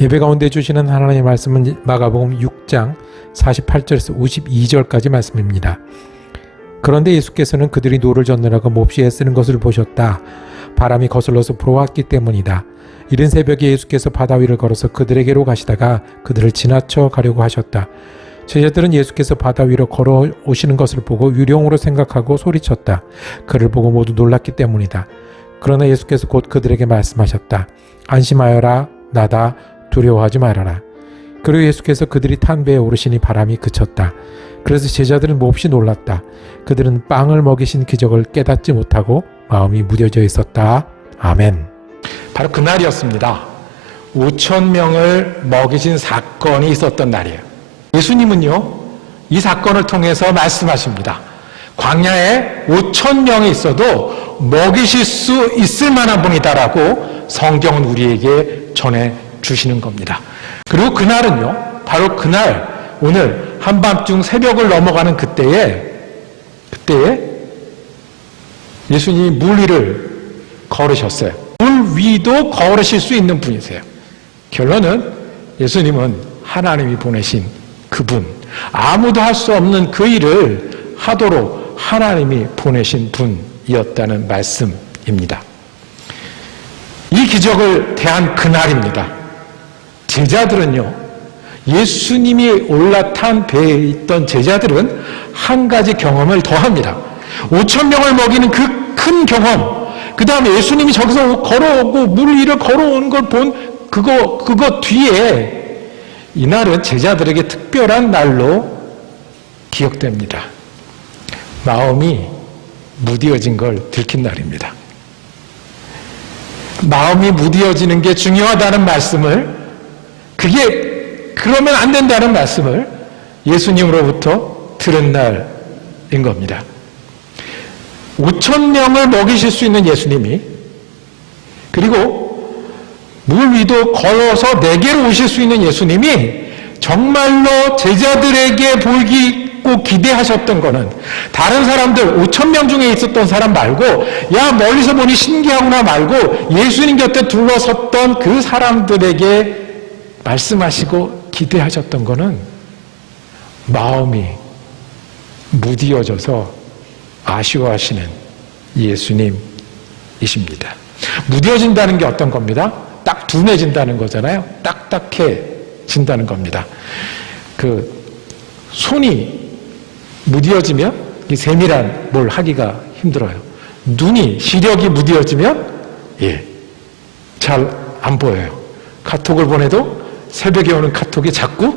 예배 가운데 주시는 하나님의 말씀은 마가복음 6장 48절에서 52절까지 말씀입니다. 그런데 예수께서는 그들이 노를 젓느라고 몹시 애쓰는 것을 보셨다. 바람이 거슬러서 불어왔기 때문이다. 이른 새벽에 예수께서 바다 위를 걸어서 그들에게로 가시다가 그들을 지나쳐 가려고 하셨다. 제자들은 예수께서 바다 위로 걸어오시는 것을 보고 유령으로 생각하고 소리쳤다. 그를 보고 모두 놀랐기 때문이다. 그러나 예수께서 곧 그들에게 말씀하셨다. 안심하여라. 나다. 두려워하지 말아라. 그리고 예수께서 그들이 탄 배에 오르시니 바람이 그쳤다. 그래서 제자들은 몹시 놀랐다. 그들은 빵을 먹이신 기적을 깨닫지 못하고 마음이 무뎌져 있었다. 아멘. 바로 그날이었습니다. 5,000명을 먹이신 사건이 있었던 날이에요. 예수님은요, 이 사건을 통해서 말씀하십니다. 광야에 5,000명이 있어도 먹이실 수 있을 만한 분이다라고 성경은 우리에게 전해주시는 겁니다. 그리고 그날은요, 바로 그날, 오늘 한밤중 새벽을 넘어가는 그때에 예수님이 물 위를 걸으셨어요. 물 위도 걸으실 수 있는 분이세요. 결론은 예수님은 하나님이 보내신 그분, 아무도 할 수 없는 그 일을 하도록 하나님이 보내신 분이었다는 말씀입니다. 이 기적을 대한 그날입니다. 제자들은요, 예수님이 올라탄 배에 있던 제자들은 한 가지 경험을 더합니다. 5,000명을 먹이는 그 큰 경험, 그 다음에 예수님이 저기서 걸어오고 물 위를 걸어오는 걸 본 그거 뒤에 이날은 제자들에게 특별한 날로 기억됩니다. 마음이 무뎌진 걸 들킨 날입니다. 마음이 무뎌지는 게 중요하다는 말씀을, 그게 그러면 안 된다는 말씀을 예수님으로부터 들은 날인 겁니다. 5,000명을 먹이실 수 있는 예수님이, 그리고 물 위도 걸어서 내게로 오실 수 있는 예수님이 정말로 제자들에게 보이고 기대하셨던 거는 다른 사람들 5,000명 중에 있었던 사람 말고, 야 멀리서 보니 신기하구나 말고, 예수님 곁에 둘러섰던 그 사람들에게 말씀하시고 기대하셨던 거는 마음이 무디어져서 아쉬워하시는 예수님이십니다. 무뎌진다는 게 어떤 겁니다? 딱 둔해진다는 거잖아요. 딱딱해진다는 겁니다. 손이 무뎌지면 세밀한 뭘 하기가 힘들어요. 눈이, 시력이 무뎌지면 잘 안 보여요. 카톡을 보내도 새벽에 오는 카톡이 자꾸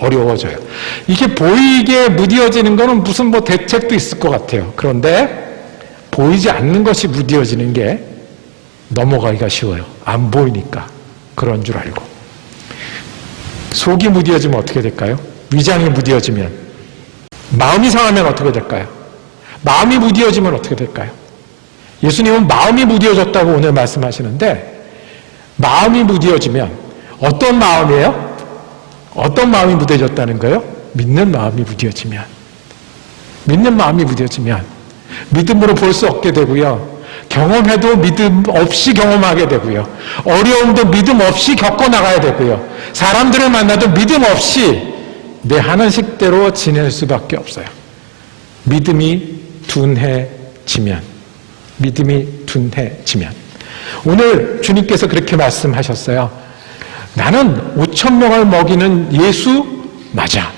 어려워져요. 이게 보이게 무뎌지는 거는 무슨 대책도 있을 것 같아요. 그런데 보이지 않는 것이 무뎌지는 게 넘어가기가 쉬워요. 안 보이니까. 그런 줄 알고. 속이 무뎌지면 어떻게 될까요? 위장이 무뎌지면. 마음이 상하면 어떻게 될까요? 마음이 무뎌지면 어떻게 될까요? 예수님은 마음이 무뎌졌다고 오늘 말씀하시는데, 마음이 무뎌지면 어떤 마음이에요? 어떤 마음이 무뎌졌다는 거예요? 믿는 마음이 무뎌지면. 믿는 마음이 무뎌지면 믿음으로 볼 수 없게 되고요. 경험해도 믿음 없이 경험하게 되고요. 어려움도 믿음 없이 겪어나가야 되고요. 사람들을 만나도 믿음 없이 내 하는 식대로 지낼 수밖에 없어요. 믿음이 둔해지면. 오늘 주님께서 그렇게 말씀하셨어요. 나는 5,000명을 먹이는 예수 맞아.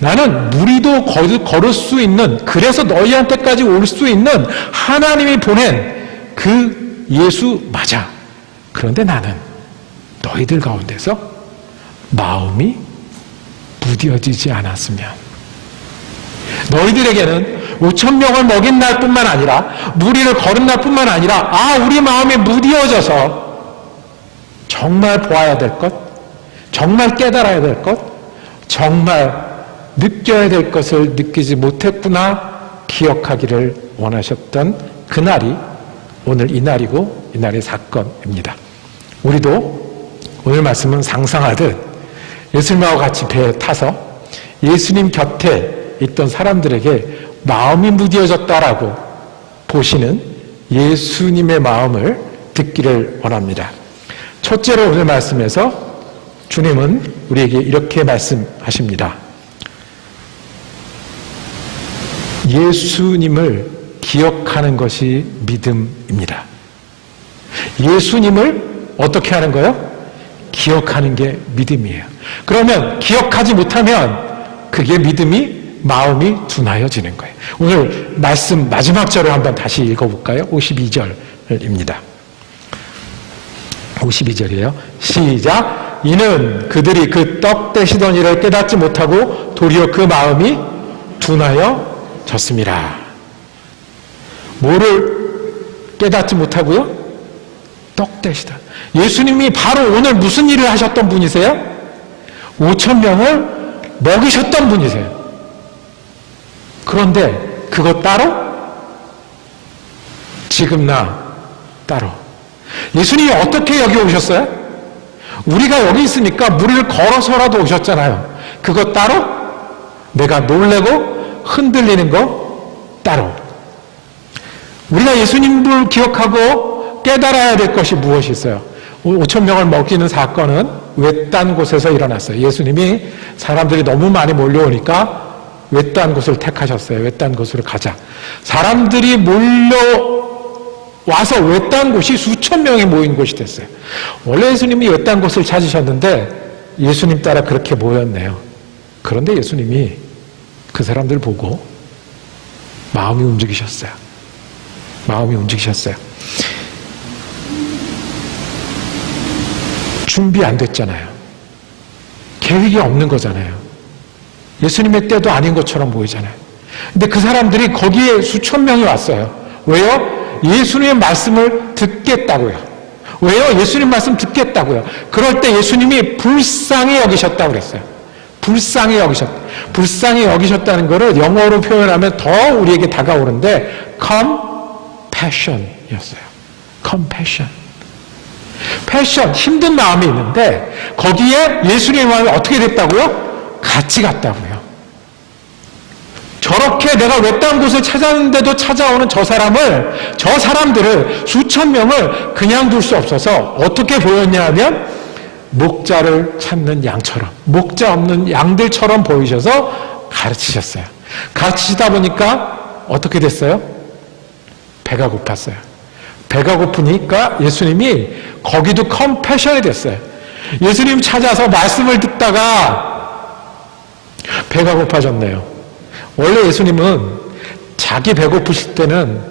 나는 무리도 걸을 수 있는, 그래서 너희한테까지 올 수 있는 하나님이 보낸 그 예수 맞아. 그런데 나는 너희들 가운데서 마음이 무뎌지지 않았으면, 너희들에게는 5,000명을 먹인 날뿐만 아니라 무리를 걸은 날뿐만 아니라 우리 마음이 무뎌져서 정말 보아야 될 것, 정말 깨달아야 될 것, 정말 느껴야 될 것을 느끼지 못했구나 기억하기를 원하셨던 그날이 오늘 이날이고, 이날의 사건입니다. 우리도 오늘 말씀은 상상하듯 예수님하고 같이 배에 타서 예수님 곁에 있던 사람들에게 마음이 무뎌졌다라고 보시는 예수님의 마음을 듣기를 원합니다. 첫째로 오늘 말씀에서 주님은 우리에게 이렇게 말씀하십니다. 예수님을 기억하는 것이 믿음입니다. 예수님을 어떻게 하는 거예요? 기억하는 게 믿음이에요. 그러면 기억하지 못하면 그게 믿음이 마음이 둔하여지는 거예요. 오늘 말씀 마지막 절을 한번 다시 읽어볼까요? 52절입니다. 52절이에요. 시작. 이는 그들이 그 떡 되시던 일을 깨닫지 못하고 도리어 그 마음이 둔하여졌습니다. 뭐를 깨닫지 못하고요? 떡 되시던. 예수님이 바로 오늘 무슨 일을 하셨던 분이세요? 5,000명을 먹이셨던 분이세요. 그런데 그것 따로? 지금 나 따로. 예수님이 어떻게 여기 오셨어요? 우리가 여기 있으니까 무리를 걸어서라도 오셨잖아요. 그것 따로? 내가 놀래고 흔들리는 거 따로. 우리가 예수님을 기억하고 깨달아야 될 것이 무엇이 있어요? 5,000명을 먹이는 사건은 외딴 곳에서 일어났어요. 예수님이 사람들이 너무 많이 몰려오니까 외딴 곳을 택하셨어요. 외딴 곳으로 가자. 사람들이 몰려와서 외딴 곳이 수천 명이 모인 곳이 됐어요. 원래 예수님이 외딴 곳을 찾으셨는데 예수님 따라 그렇게 모였네요. 그런데 예수님이 그 사람들 보고 마음이 움직이셨어요. 마음이 움직이셨어요. 준비 안 됐잖아요. 계획이 없는 거잖아요. 예수님의 때도 아닌 것처럼 보이잖아요. 근데 그 사람들이 거기에 수천 명이 왔어요. 왜요? 예수님의 말씀을 듣겠다고요. 왜요? 예수님 말씀 듣겠다고요. 그럴 때 예수님이 불쌍히 여기셨다고 그랬어요. 불쌍히 여기셨다. 불쌍히 여기셨다는 것을 영어로 표현하면 더 우리에게 다가오는데 compassion이었어요. compassion. 패션, 힘든 마음이 있는데 거기에 예수님의 마음이 어떻게 됐다고요? 같이 갔다고요. 저렇게 내가 외딴 곳을 찾았는데도 찾아오는 저 사람들을 수천 명을 그냥 둘 수 없어서 어떻게 보였냐 하면 목자를 찾는 양처럼, 목자 없는 양들처럼 보이셔서 가르치셨어요. 가르치시다 보니까 어떻게 됐어요? 배가 고팠어요. 배가 고프니까 예수님이 거기도 컴패션이 됐어요. 예수님 찾아서 말씀을 듣다가 배가 고파졌네요. 원래 예수님은 자기 배고프실 때는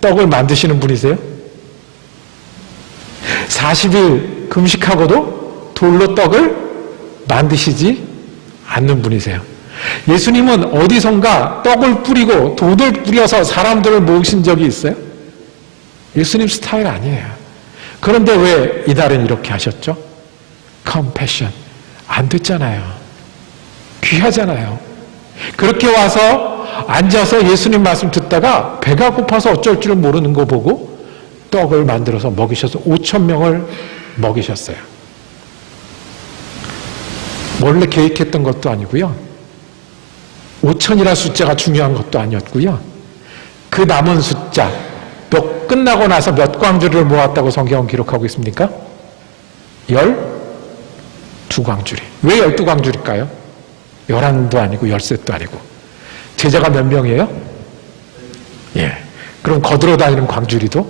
떡을 만드시는 분이세요? 40일 금식하고도 돌로 떡을 만드시지 않는 분이세요. 예수님은 어디선가 떡을 뿌리고 돌을 뿌려서 사람들을 모으신 적이 있어요? 예수님 스타일 아니에요. 그런데 왜 이달은 이렇게 하셨죠? 컴패션. 안 됐잖아요. 귀하잖아요. 그렇게 와서 앉아서 예수님 말씀 듣다가 배가 고파서 어쩔 줄을 모르는 거 보고 떡을 만들어서 먹이셔서 5,000명을 먹이셨어요. 원래 계획했던 것도 아니고요. 5,000이라는 숫자가 중요한 것도 아니었고요. 그 남은 숫자, 끝나고 나서 몇 광주리를 모았다고 성경은 기록하고 있습니까? 12광주리. 왜 12광주리일까요? 11도 아니고 13도 아니고. 제자가 몇 명이에요? 예. 그럼 거들어 다니는 광주리도?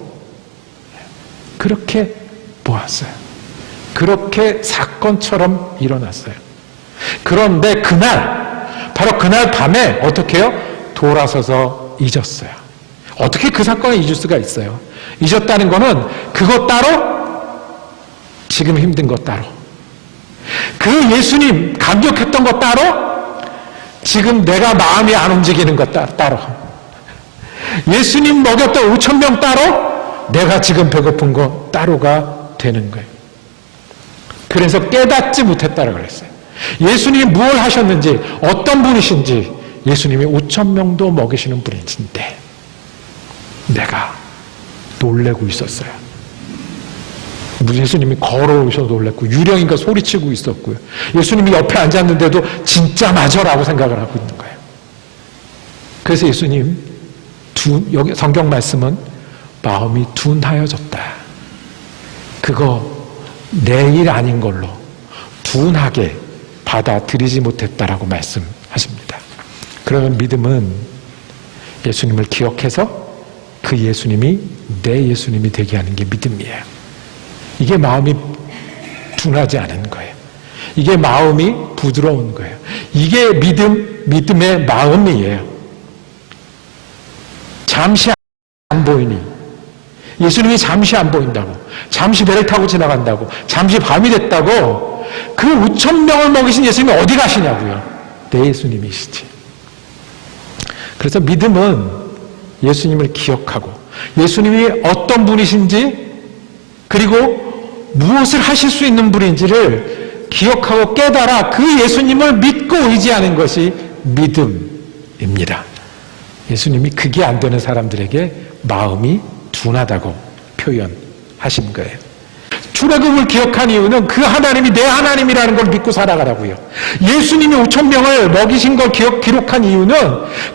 그렇게 모았어요. 그렇게 사건처럼 일어났어요. 그런데 바로 그날 밤에 어떻게 해요? 돌아서서 잊었어요. 어떻게 그 사건을 잊을 수가 있어요? 잊었다는 거는 그것 따로, 지금 힘든 것 따로. 그 예수님 감격했던 것 따로, 지금 내가 마음이 안 움직이는 것 따로. 예수님 먹였던 5,000명 따로, 내가 지금 배고픈 거 따로가 되는 거예요. 그래서 깨닫지 못했다고 그랬어요. 예수님이 무엇을 하셨는지, 어떤 분이신지, 예수님이 5,000명도 먹이시는 분이신데 내가 놀래고 있었어요. 예수님이 걸어오셔서 놀랬고, 유령인가 소리치고 있었고요. 예수님이 옆에 앉았는데도 진짜 맞아라고 생각을 하고 있는 거예요. 그래서 예수님, 여기 성경 말씀은 마음이 둔하여졌다. 그거 내 일 아닌 걸로 둔하게 받아들이지 못했다라고 말씀하십니다. 그러면 믿음은 예수님을 기억해서 그 예수님이 내 예수님이 되게 하는 게 믿음이에요. 이게 마음이 둔하지 않은 거예요. 이게 마음이 부드러운 거예요. 이게 믿음의 마음이에요. 잠시 안 보이니, 예수님이 잠시 안 보인다고, 잠시 배를 타고 지나간다고, 잠시 밤이 됐다고, 그 5,000명을 먹이신 예수님이 어디 가시냐고요. 내 예수님이시지. 그래서 믿음은 예수님을 기억하고, 예수님이 어떤 분이신지, 그리고 무엇을 하실 수 있는 분인지를 기억하고 깨달아 그 예수님을 믿고 의지하는 것이 믿음입니다. 예수님이 그게 안 되는 사람들에게 마음이 둔하다고 표현하신 거예요. 출애굽을 기억한 이유는 그 하나님이 내 하나님이라는 걸 믿고 살아가라고요. 예수님이 5,000명을 먹이신 걸 기록한 이유는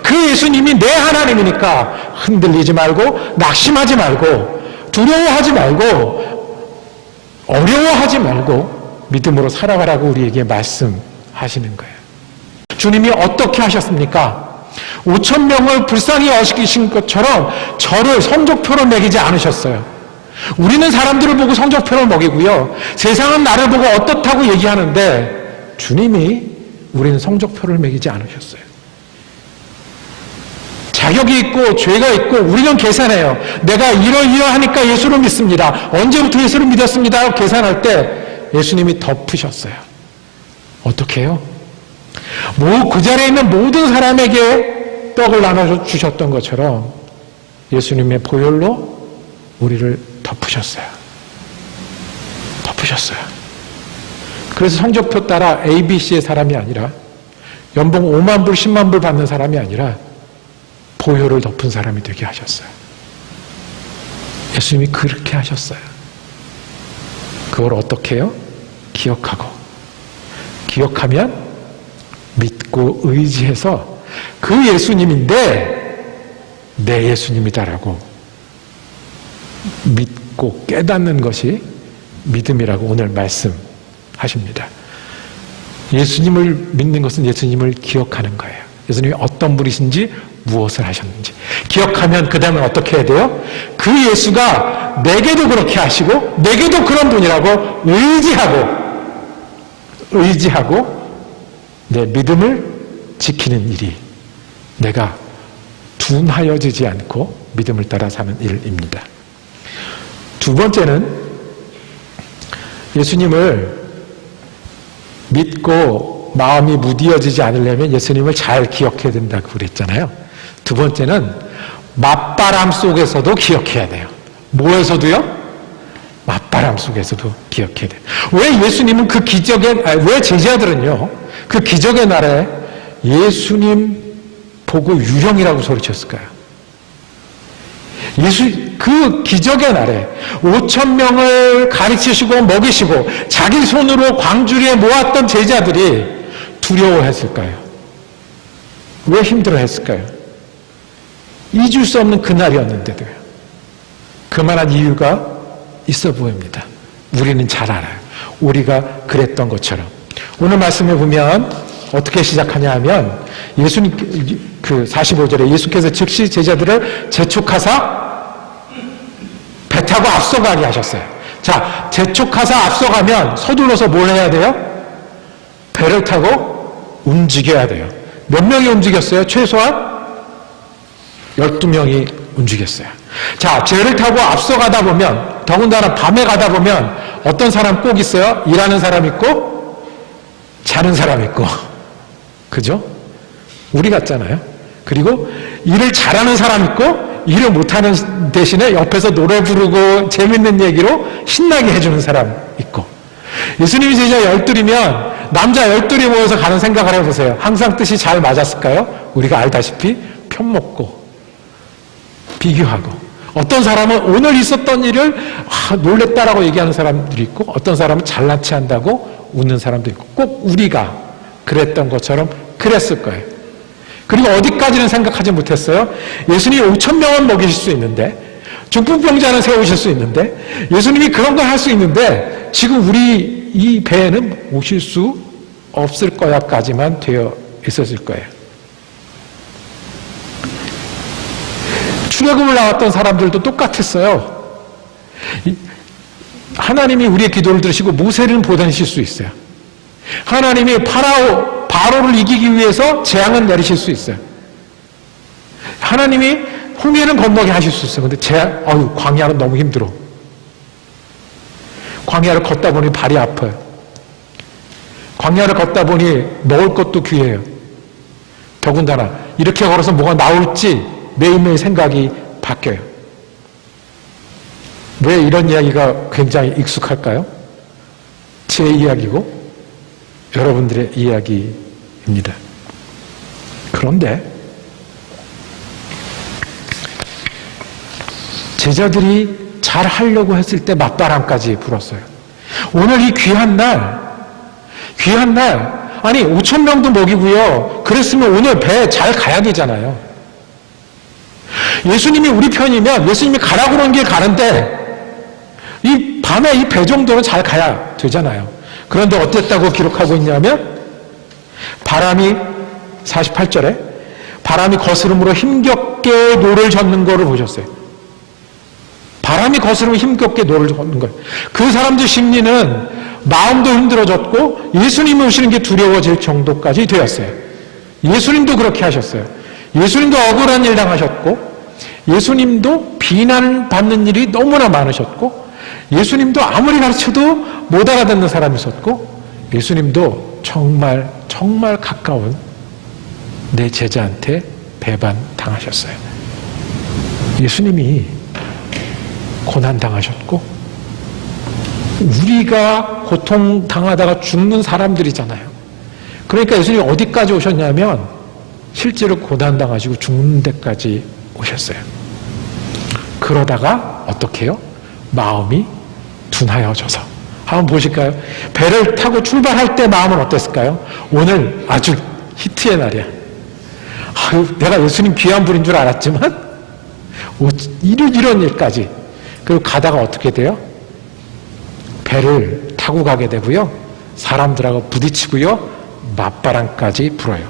그 예수님이 내 하나님이니까 흔들리지 말고, 낙심하지 말고, 두려워하지 말고, 어려워하지 말고 믿음으로 살아가라고 우리에게 말씀하시는 거예요. 주님이 어떻게 하셨습니까? 5,000명을 불쌍히 여기신 것처럼 저를 성적표로 매기지 않으셨어요. 우리는 사람들을 보고 성적표를 먹이고요. 세상은 나를 보고 어떻다고 얘기하는데 주님이 우리는 성적표를 매기지 않으셨어요. 자격이 있고 죄가 있고 우리는 계산해요. 내가 이러이러하니까 예수를 믿습니다. 언제부터 예수를 믿었습니다. 계산할 때 예수님이 덮으셨어요. 어떻게 해요? 그 자리에 있는 모든 사람에게 떡을 나눠주셨던 것처럼 예수님의 보혈로 우리를 덮으셨어요. 덮으셨어요. 그래서 성적표 따라 ABC의 사람이 아니라 연봉 5만 불, 10만 불 받는 사람이 아니라 보혈을 덮은 사람이 되게 하셨어요. 예수님이 그렇게 하셨어요. 그걸 어떻게 해요? 기억하고, 기억하면 믿고 의지해서 그 예수님인데 내 예수님이다라고 믿고 깨닫는 것이 믿음이라고 오늘 말씀하십니다. 예수님을 믿는 것은 예수님을 기억하는 거예요. 예수님이 어떤 분이신지, 무엇을 하셨는지 기억하면 그 다음에 어떻게 해야 돼요? 그 예수가 내게도 그렇게 하시고 내게도 그런 분이라고 의지하고 내 믿음을 지키는 일이 내가 둔하여지지 않고 믿음을 따라 사는 일입니다. 두 번째는 예수님을 믿고 마음이 무디어지지 않으려면 예수님을 잘 기억해야 된다고 그랬잖아요. 두 번째는 맞바람 속에서도 기억해야 돼요. 뭐에서도요? 맞바람 속에서도 기억해야 돼요. 왜 예수님은 왜 제자들은요, 그 기적의 날에 예수님 보고 유령이라고 소리쳤을까요? 그 기적의 날에 5,000명을 가르치시고 먹이시고 자기 손으로 광주리에 모았던 제자들이 두려워했을까요? 왜 힘들어했을까요? 잊을 수 없는 그날이었는데도요. 그만한 이유가 있어 보입니다. 우리는 잘 알아요. 우리가 그랬던 것처럼. 오늘 말씀에 보면 어떻게 시작하냐 하면 예수님 그 45절에 예수께서 즉시 제자들을 재촉하사 배 타고 앞서가게 하셨어요. 자, 재촉하사 앞서가면 서둘러서 뭘 해야 돼요? 배를 타고 움직여야 돼요. 몇 명이 움직였어요? 최소한 12명이 움직였어요. 자, 배를 타고 앞서가다 보면, 더군다나 밤에 가다 보면 어떤 사람 꼭 있어요? 일하는 사람 있고 자는 사람 있고, 그죠? 우리 같잖아요. 그리고 일을 잘하는 사람 있고 일을 못하는 대신에 옆에서 노래 부르고 재밌는 얘기로 신나게 해주는 사람 있고. 예수님이 제자 12이면 남자 12이 모여서 가는 생각을 해보세요. 항상 뜻이 잘 맞았을까요? 우리가 알다시피 편먹고 비교하고, 어떤 사람은 오늘 있었던 일을 놀랬다라고 얘기하는 사람들이 있고, 어떤 사람은 잘난 체 한다고 웃는 사람도 있고, 꼭 우리가 그랬던 것처럼 그랬을 거예요. 그리고 어디까지는 생각하지 못했어요? 예수님이 5,000명은 먹이실 수 있는데, 중풍병자는 세우실 수 있는데, 예수님이 그런 걸 할 수 있는데 지금 우리 이 배에는 오실 수 없을 거야까지만 되어 있었을 거예요. 출애굽을 나왔던 사람들도 똑같았어요. 하나님이 우리의 기도를 들으시고 모세를 보내실 수 있어요. 하나님이 바로를 이기기 위해서 재앙을 내리실 수 있어요. 하나님이 홍해는 건너게 하실 수 있어요. 근데 광야는 너무 힘들어. 광야를 걷다 보니 발이 아파요. 광야를 걷다 보니 먹을 것도 귀해요. 더군다나 이렇게 걸어서 뭐가 나올지 매일매일 생각이 바뀌어요. 왜 이런 이야기가 굉장히 익숙할까요? 제 이야기고 여러분들의 이야기입니다. 그런데 제자들이 잘 하려고 했을 때 맞바람까지 불었어요. 오늘 이 귀한 날, 아니 5,000명도 먹이고요. 그랬으면 오늘 배 잘 가야 되잖아요. 예수님이 우리 편이면 예수님이 가라고 그런 길 가는데 이 밤에 이 배 정도는 잘 가야 되잖아요. 그런데 어땠다고 기록하고 있냐면 바람이 48절에 바람이 거스름으로 힘겹게 노를 젓는 거를 보셨어요. 바람이 거스르면 힘겹게 노를 젓는 거예요. 그 사람들 심리는 마음도 힘들어졌고 예수님이 오시는 게 두려워질 정도까지 되었어요. 예수님도 그렇게 하셨어요. 예수님도 억울한 일 당하셨고 예수님도 비난을 받는 일이 너무나 많으셨고 예수님도 아무리 가르쳐도 못 알아듣는 사람이 있었고 예수님도 정말 가까운 내 제자한테 배반 당하셨어요. 예수님이 고난당하셨고 우리가 고통당하다가 죽는 사람들이잖아요. 그러니까 예수님이 어디까지 오셨냐면 실제로 고난당하시고 죽는 데까지 오셨어요. 그러다가 어떻게 해요? 마음이 둔하여져서. 한번 보실까요? 배를 타고 출발할 때 마음은 어땠을까요? 오늘 아주 히트의 날이야. 내가 예수님 귀한 분인 줄 알았지만 이런 일까지. 그리고 가다가 어떻게 돼요? 배를 타고 가게 되고요. 사람들하고 부딪히고요. 맞바람까지 불어요.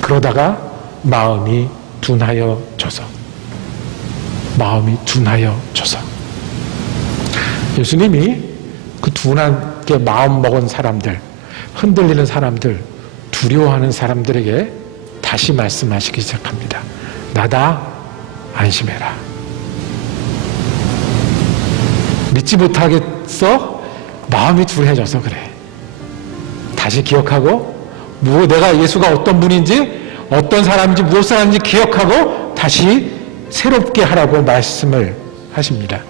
그러다가 마음이 둔하여져서. 예수님이 그 둔하게 마음 먹은 사람들, 흔들리는 사람들, 두려워하는 사람들에게 다시 말씀하시기 시작합니다. 나다, 안심해라. 믿지 못하겠어? 마음이 둔해져서 그래. 다시 기억하고 내가 예수가 어떤 분인지 어떤 사람인지 무엇 사람인지 기억하고 다시 새롭게 하라고 말씀을 하십니다.